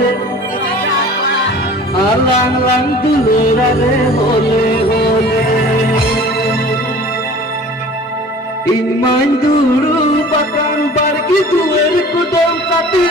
রে alang lang dulurare hole hole in mind duru pakan pargi duer kudam kati